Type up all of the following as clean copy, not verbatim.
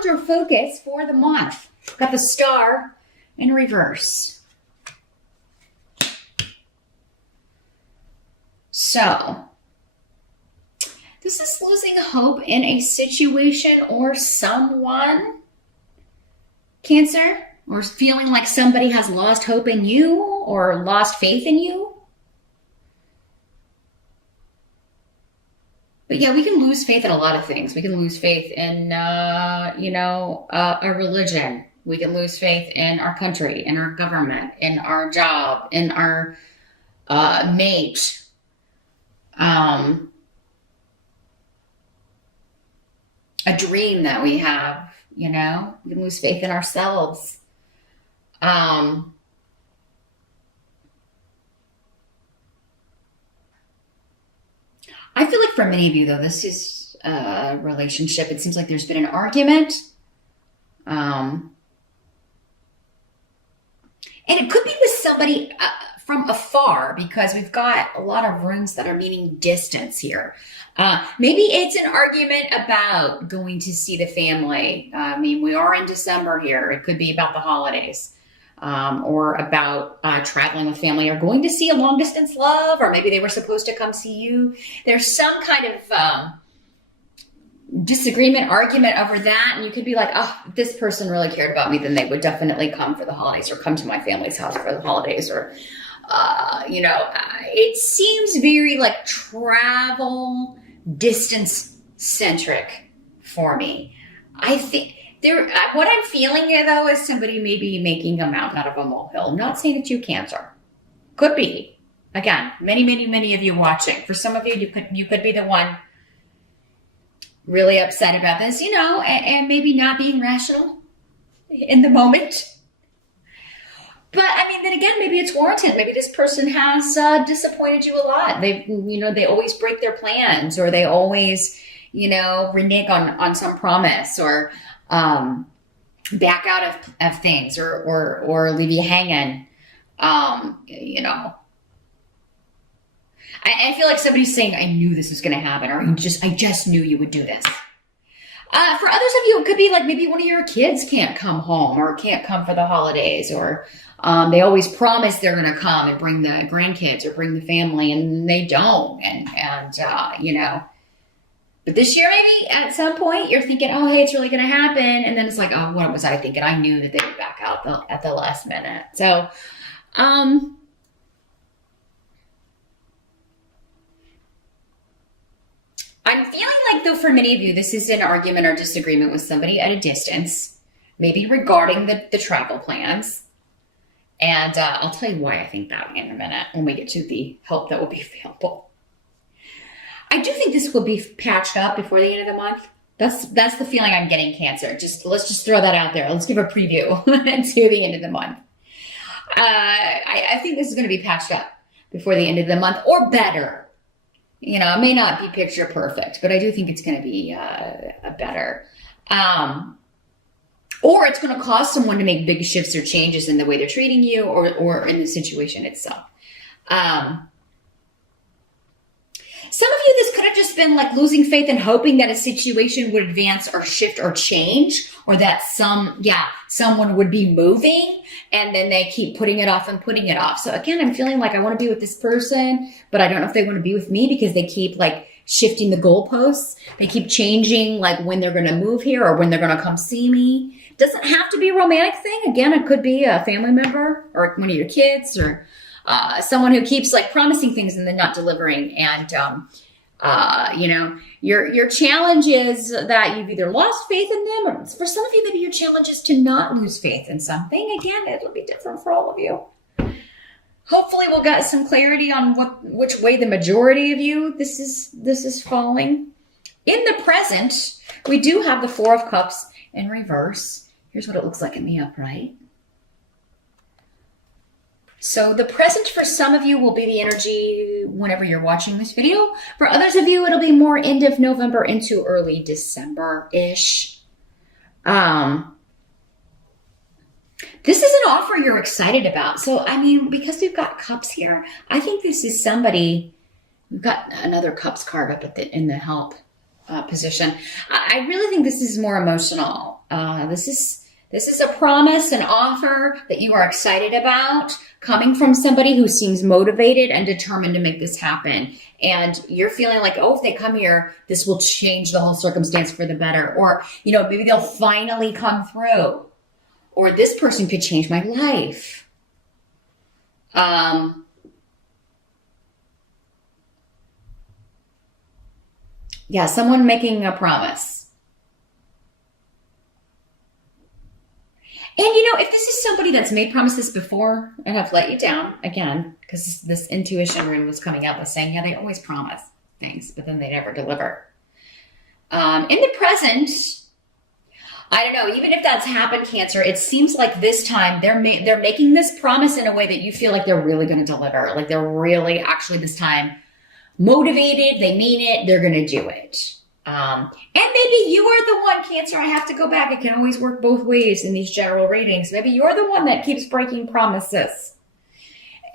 challenge or focus for the month. Got the Star in reverse. So, this is losing hope in a situation or someone, Cancer, or feeling like somebody has lost hope in you or lost faith in you. But yeah, we can lose faith in a lot of things. We can lose faith in, a religion. We can lose faith in our country, in our government, in our job, in our mate. A dream that we have, we can lose faith in ourselves. I feel like for many of you, though, this is a relationship. It seems like there's been an argument. And it could be with somebody from afar, because we've got a lot of runes that are meaning distance here. Maybe it's an argument about going to see the family. We are in December here. It could be about the holidays. Or about traveling with family, or going to see a long distance love, or maybe they were supposed to come see you. There's some kind of disagreement, argument over that, and you could be like, oh, if this person really cared about me, then they would definitely come for the holidays, or come to my family's house for the holidays, or it seems very like travel, distance centric for me. I think what I'm feeling here, though, is somebody maybe making a mountain out of a molehill. I'm not saying it's you, Cancer. Could be. Again, many, many, many of you watching. For some of you, you could be the one really upset about this, and maybe not being rational in the moment. But then again, maybe it's warranted. Maybe this person has disappointed you a lot. They always break their plans, or they always, renege on some promise, or back out of things, or leave you hanging. I feel like somebody's saying, I knew this was going to happen, or I just knew you would do this. For others of you, it could be like maybe one of your kids can't come home, or can't come for the holidays, or they always promise they're going to come and bring the grandkids or bring the family, and they don't. But this year, maybe at some point, you're thinking, oh, hey, it's really going to happen. And then it's like, oh, what was I thinking? I knew that they would back out at the last minute. So, I'm feeling like, though, for many of you, this is an argument or disagreement with somebody at a distance, maybe regarding the travel plans. And I'll tell you why I think that in a minute when we get to the help that will be available. I do think this will be patched up before the end of the month. That's the feeling I'm getting, Cancer. Let's just throw that out there. Let's give a preview to the end of the month. I think this is going to be patched up before the end of the month, or better. It may not be picture perfect, but I do think it's going to be better. Or it's going to cause someone to make big shifts or changes in the way they're treating you, or in the situation itself. Some of you, this could have just been like losing faith and hoping that a situation would advance or shift or change, or that someone would be moving, and then they keep putting it off and putting it off. So again, I'm feeling like I want to be with this person, but I don't know if they want to be with me, because they keep like shifting the goalposts. They keep changing like when they're going to move here, or when they're going to come see me. Doesn't have to be a romantic thing. Again, it could be a family member, or one of your kids, or someone who keeps like promising things and then not delivering. And, your challenge is that you've either lost faith in them, or for some of you, maybe your challenge is to not lose faith in something. Again, it'll be different for all of you. Hopefully we'll get some clarity on which way the majority of you this is falling. In the present, we do have the Four of Cups in reverse. Here's what it looks like in the upright. So the present for some of you will be the energy whenever you're watching this video. For others of you, it'll be more end of November into early December-ish. This is an offer you're excited about. So, because we've got cups here, I think this is somebody. We've got another cups card up in the help position. I really think this is more emotional. This is a promise, an offer that you are excited about, coming from somebody who seems motivated and determined to make this happen. And you're feeling like, oh, if they come here, this will change the whole circumstance for the better. Or, maybe they'll finally come through. Or this person could change my life. Yeah, someone making a promise. And if this is somebody that's made promises before and have let you down, again, because this intuition rune was coming up with saying, yeah, they always promise things, but then they never deliver. In the present, I don't know, even if that's happened, Cancer, it seems like this time they're making this promise in a way that you feel like they're really going to deliver. Like they're really actually this time motivated, they mean it, they're going to do it. And maybe you are the one, Cancer, I have to go back. It can always work both ways in these general readings. Maybe you're the one that keeps breaking promises.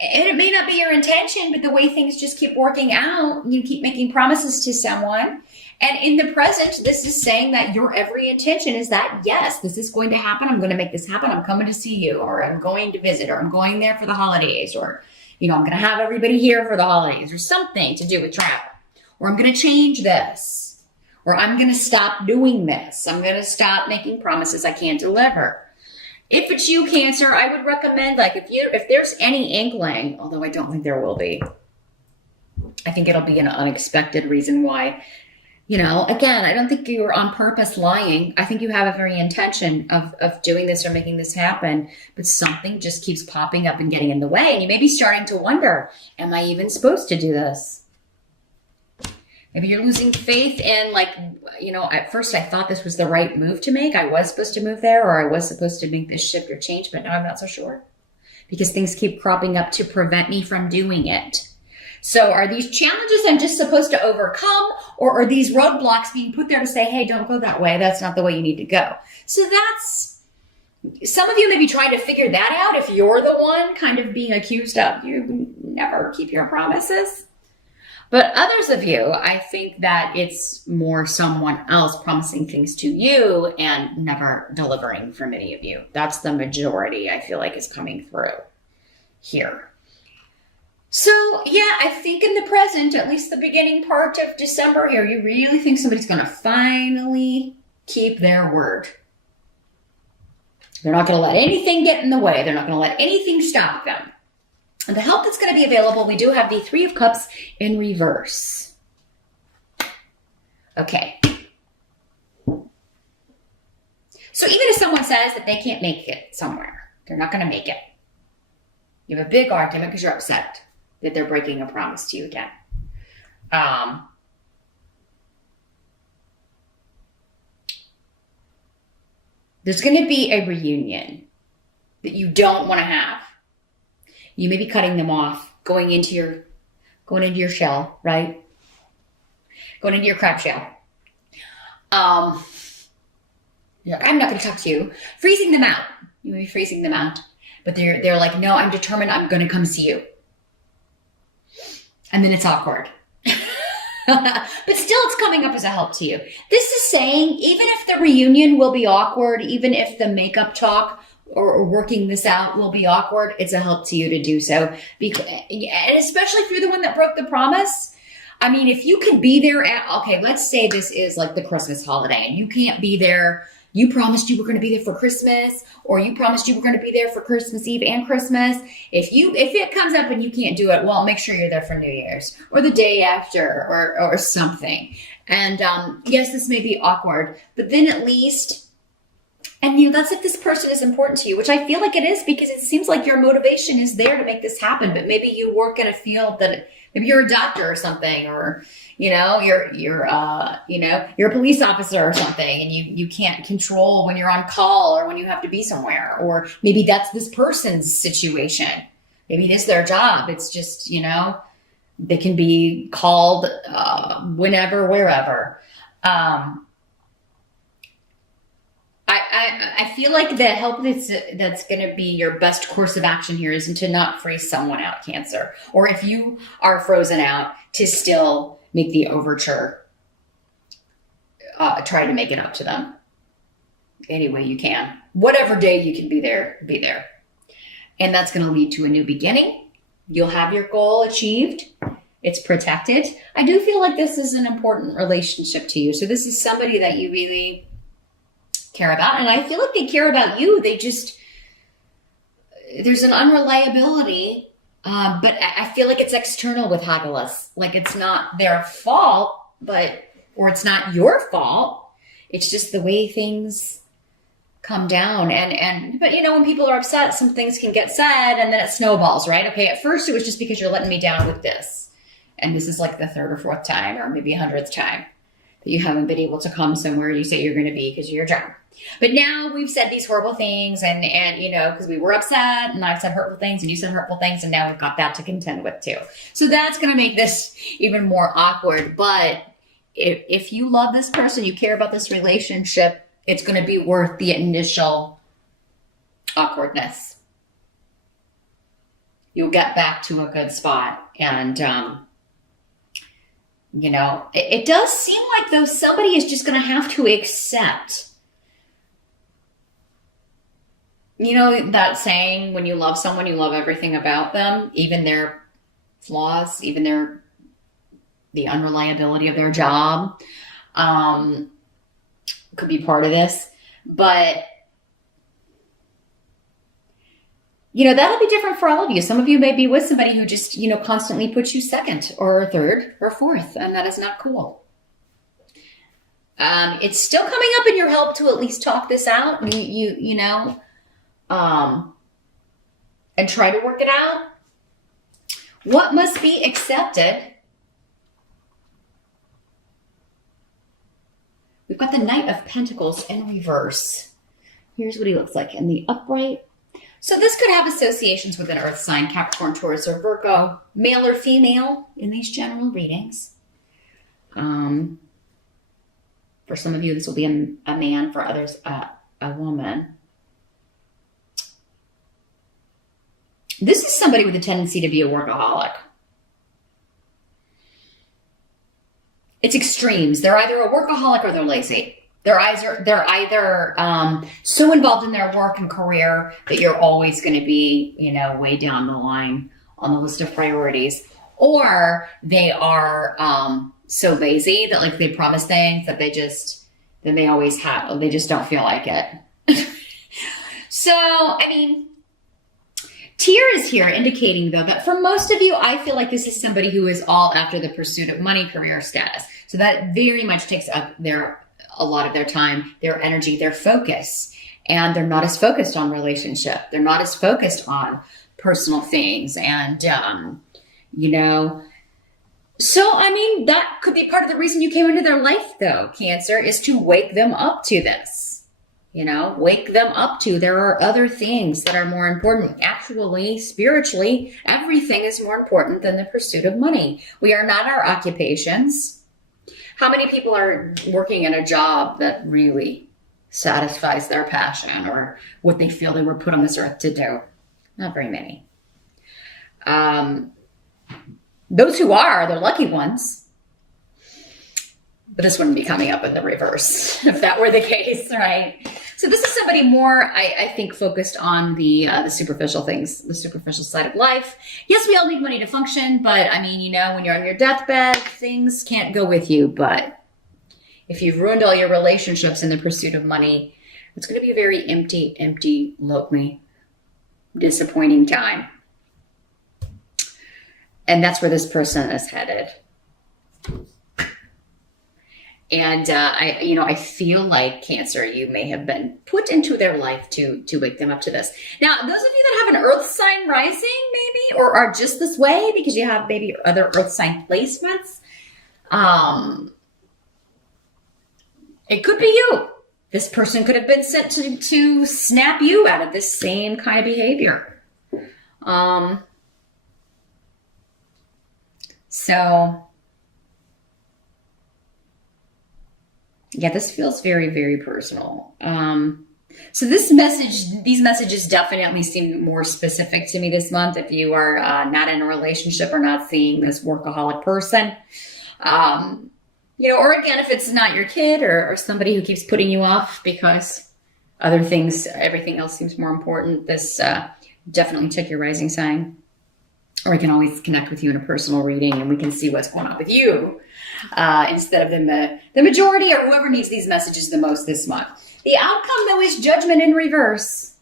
And it may not be your intention, but the way things just keep working out, you keep making promises to someone. And in the present, this is saying that your every intention is that, yes, this is going to happen. I'm going to make this happen. I'm coming to see you, or I'm going to visit, or I'm going there for the holidays, or, I'm going to have everybody here for the holidays, or something to do with travel, or I'm going to change this. Or I'm going to stop doing this. I'm going to stop making promises I can't deliver. If it's you, Cancer, I would recommend, if there's any inkling, although I don't think there will be, I think it'll be an unexpected reason why. Again, I don't think you're on purpose lying. I think you have a very intention of doing this or making this happen, but something just keeps popping up and getting in the way. And you may be starting to wonder, am I even supposed to do this? Maybe you're losing faith in, at first I thought this was the right move to make. I was supposed to move there, or I was supposed to make this shift or change, but now I'm not so sure because things keep cropping up to prevent me from doing it. So are these challenges I'm just supposed to overcome, or are these roadblocks being put there to say, hey, don't go that way. That's not the way you need to go. So some of you may be trying to figure that out if you're the one kind of being accused of you never keep your promises. But others of you, I think that it's more someone else promising things to you and never delivering for many of you. That's the majority I feel like is coming through here. So yeah, I think in the present, at least the beginning part of December here, you really think somebody's going to finally keep their word. They're not going to let anything get in the way. They're not going to let anything stop them. And the help that's going to be available, we do have the Three of Cups in reverse. Okay. So even if someone says that they can't make it somewhere, they're not going to make it. You have a big argument because you're upset that they're breaking a promise to you again. There's going to be a reunion that you don't want to have. You may be cutting them off, going into your shell, right? Going into your crab shell. Yeah, I'm not going to talk to you. Freezing them out. You may be freezing them out, but they're like, no, I'm determined. I'm going to come see you. And then it's awkward. But still, it's coming up as a help to you. This is saying, even if the reunion will be awkward, even if the makeup talk or working this out will be awkward, it's a help to you to do so. And especially if you're the one that broke the promise. I mean, if you could be there okay, let's say this is like the Christmas holiday and you can't be there. You promised you were going to be there for Christmas, or you promised you were going to be there for Christmas Eve and Christmas. If it comes up and you can't do it, well, make sure you're there for New Year's or the day after or something. And yes, this may be awkward, but then at least, and that's if this person is important to you, which I feel like it is, because it seems like your motivation is there to make this happen. But maybe you work in a field that maybe you're a doctor or something, or you're a police officer or something, and you can't control when you're on call or when you have to be somewhere. Or maybe that's this person's situation. Maybe it is their job. It's just, they can be called whenever, wherever. I feel like the help that's going to be your best course of action here is to not freeze someone out, Cancer. Or if you are frozen out, to still make the overture, try to make it up to them. any way you can. Whatever day you can be there, be there. And that's going to lead to a new beginning. You'll have your goal achieved. It's protected. I do feel like this is an important relationship to you. So this is somebody that you really care about. And I feel like they care about you. They just, there's an unreliability, but I feel like it's external with Hagalaz. Like it's not their fault, or it's not your fault. It's just the way things come down. But you know, when people are upset, some things can get said and then it snowballs, right? Okay, at first it was just because you're letting me down with this. And this is like the third or fourth time, or maybe 100th time that you haven't been able to come somewhere you say you're going to be because of your job. But now we've said these horrible things and you know, because we were upset and I've said hurtful things and you said hurtful things and now we've got that to contend with too. So that's going to make this even more awkward. But if you love this person, you care about this relationship, it's going to be worth the initial awkwardness. You'll get back to a good spot. And, you know, it does seem like though somebody is just going to have to accept, you know, that saying, when you love someone, you love everything about them, even their flaws, even the unreliability of their job, could be part of this. But, you know, that'll be different for all of you. Some of you may be with somebody who just, you know, constantly puts you second or third or fourth, and that is not cool. It's still coming up in your help to at least talk this out, you know, and try to work it out. What must be accepted? We've got the Knight of Pentacles in reverse. Here's what he looks like in the upright. So this could have associations with an earth sign, Capricorn, Taurus, or Virgo, male or female in these general readings. For some of you, this will be a man. For others, a woman. This is somebody with a tendency to be a workaholic. It's extremes. They're either a workaholic or they're lazy. They're either so involved in their work and career that you're always going to be, you know, way down the line on the list of priorities, or they are so lazy that like they promise things that they just don't feel like it. So, I mean, Tyr is here indicating, though, that for most of you, I feel like this is somebody who is all after the pursuit of money, career, status. So that very much takes up a lot of their time, their energy, their focus. And they're not as focused on relationship. They're not as focused on personal things. And, you know, so, I mean, that could be part of the reason you came into their life, though, Cancer, is to wake them up to this. You know, wake them up to there are other things that are more important. Actually, spiritually, everything is more important than the pursuit of money. We are not our occupations. How many people are working in a job that really satisfies their passion or what they feel they were put on this earth to do? Not very many. Those who are, they're lucky ones. But this wouldn't be coming up in the reverse if that were the case, right? So this is somebody more, I think, focused on the superficial things, the superficial side of life. Yes, we all need money to function, but I mean, you know, when you're on your deathbed, things can't go with you. But if you've ruined all your relationships in the pursuit of money, it's going to be a very empty, lonely, disappointing time. And that's where this person is headed. And I feel like, Cancer, you may have been put into their life to wake them up to this. Now, those of you that have an earth sign rising, maybe, or are just this way because you have maybe other earth sign placements, it could be you. This person could have been sent to snap you out of this same kind of behavior. So... yeah, this feels very, very personal. So these messages definitely seem more specific to me this month. If you are not in a relationship or not seeing this workaholic person, or again, if it's not your kid or somebody who keeps putting you off because other things, everything else seems more important. This, definitely check your rising sign. Or I can always connect with you in a personal reading and we can see what's going on with you instead of the majority or whoever needs these messages the most this month. The outcome, though, is Judgment in reverse.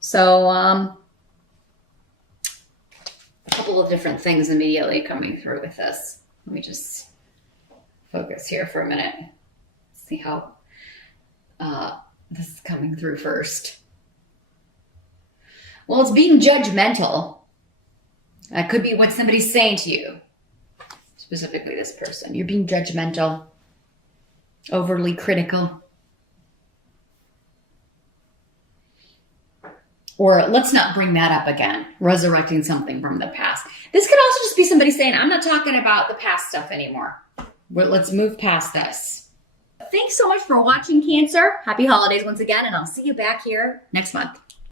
So a couple of different things immediately coming through with this. Let me just focus here for a minute. See how this is coming through first. Well, it's being judgmental. That could be what somebody's saying to you. Specifically this person. You're being judgmental. Overly critical. Or let's not bring that up again. Resurrecting something from the past. This could also just be somebody saying, I'm not talking about the past stuff anymore. Let's move past this. Thanks so much for watching, Cancer. Happy holidays once again, and I'll see you back here next month.